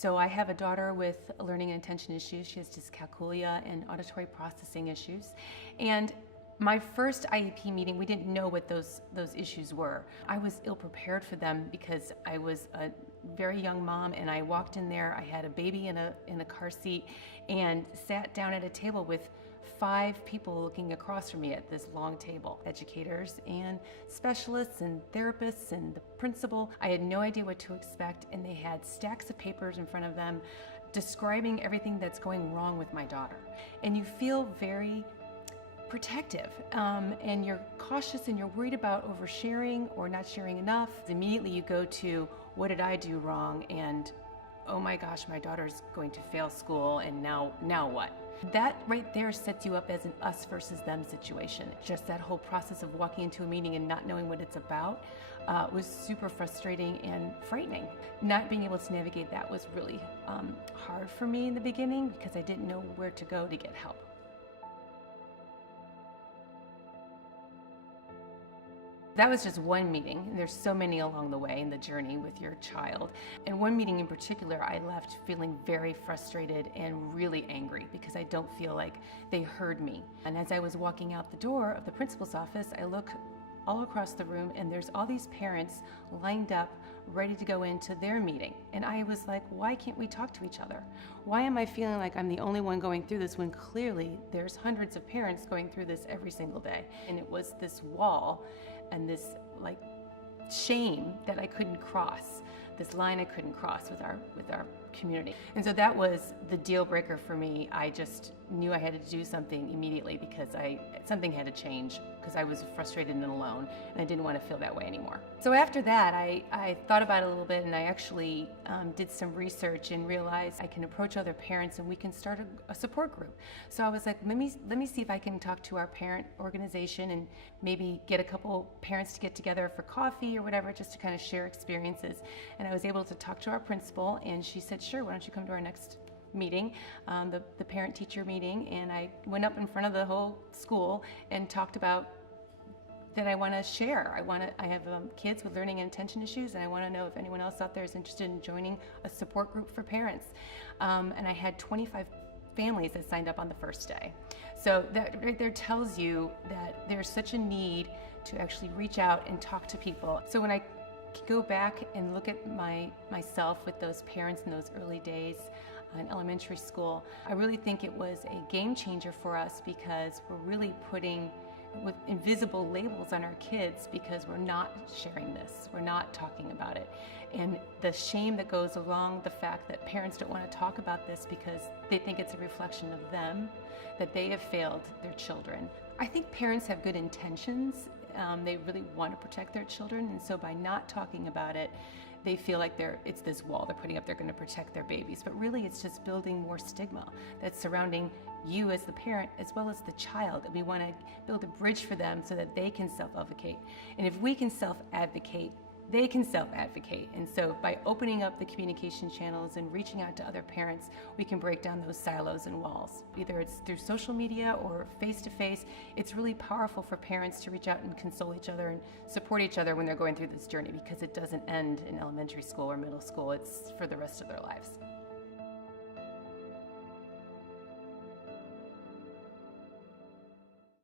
So I have a daughter with learning and attention issues. She has dyscalculia and auditory processing issues. And my first IEP meeting, we didn't know what those issues were. I was ill prepared for them because I was a very young mom, and I walked in there. I had a baby in a car seat and sat down at a table with 5 people looking across from me at this long table, educators and specialists and therapists and the principal. I had no idea what to expect, and they had stacks of papers in front of them describing everything that's going wrong with my daughter. And you feel very protective, and you're cautious and you're worried about oversharing or not sharing enough. Immediately you go to, what did I do wrong? And oh my gosh, my daughter's going to fail school, and now what? That right there sets you up as an us versus them situation. Just that whole process of walking into a meeting and not knowing what it's about was super frustrating and frightening. Not being able to navigate that was really hard for me in the beginning because I didn't know where to go to get help. That was just one meeting. There's so many along the way in the journey with your child. And one meeting in particular, I left feeling very frustrated and really angry because I don't feel like they heard me. And as I was walking out the door of the principal's office, I look all across the room and there's all these parents lined up ready to go into their meeting. And I was like, why can't we talk to each other? Why am I feeling like I'm the only one going through this when clearly there's hundreds of parents going through this every single day? And it was this wall and this like shame that I couldn't cross, this line I couldn't cross with our community. And so that was the deal breaker for me. I just knew I had to do something immediately because something had to change because I was frustrated and alone, and I didn't want to feel that way anymore. So after that, I thought about it a little bit, and I actually did some research and realized I can approach other parents and we can start a support group. So I was like, let me see if I can talk to our parent organization and maybe get a couple parents to get together for coffee or whatever, just to kind of share experiences. And I was able to talk to our principal, and she said, sure, why don't you come to our next meeting, the parent-teacher meeting. And I went up in front of the whole school and talked about that I want to share. I have kids with learning and attention issues, and I want to know if anyone else out there is interested in joining a support group for parents. And I had 25 families that signed up on the first day. So that right there tells you that there's such a need to actually reach out and talk to people. So when I go back and look at myself with those parents in those early days in elementary school, I really think it was a game changer for us because we're really putting with invisible labels on our kids because we're not sharing this, we're not talking about it. And the shame that goes along the fact that parents don't want to talk about this because they think it's a reflection of them, that they have failed their children. I think parents have good intentions. They really want to protect their children, and so by not talking about it, they feel like it's this wall they're putting up, they're going to protect their babies. But really it's just building more stigma that's surrounding you as the parent as well as the child. And we want to build a bridge for them so that they can self-advocate. And if we can self-advocate, they can self-advocate. And so by opening up the communication channels and reaching out to other parents, we can break down those silos and walls. Either it's through social media or face-to-face. It's really powerful for parents to reach out and console each other and support each other when they're going through this journey, because it doesn't end in elementary school or middle school. It's for the rest of their lives.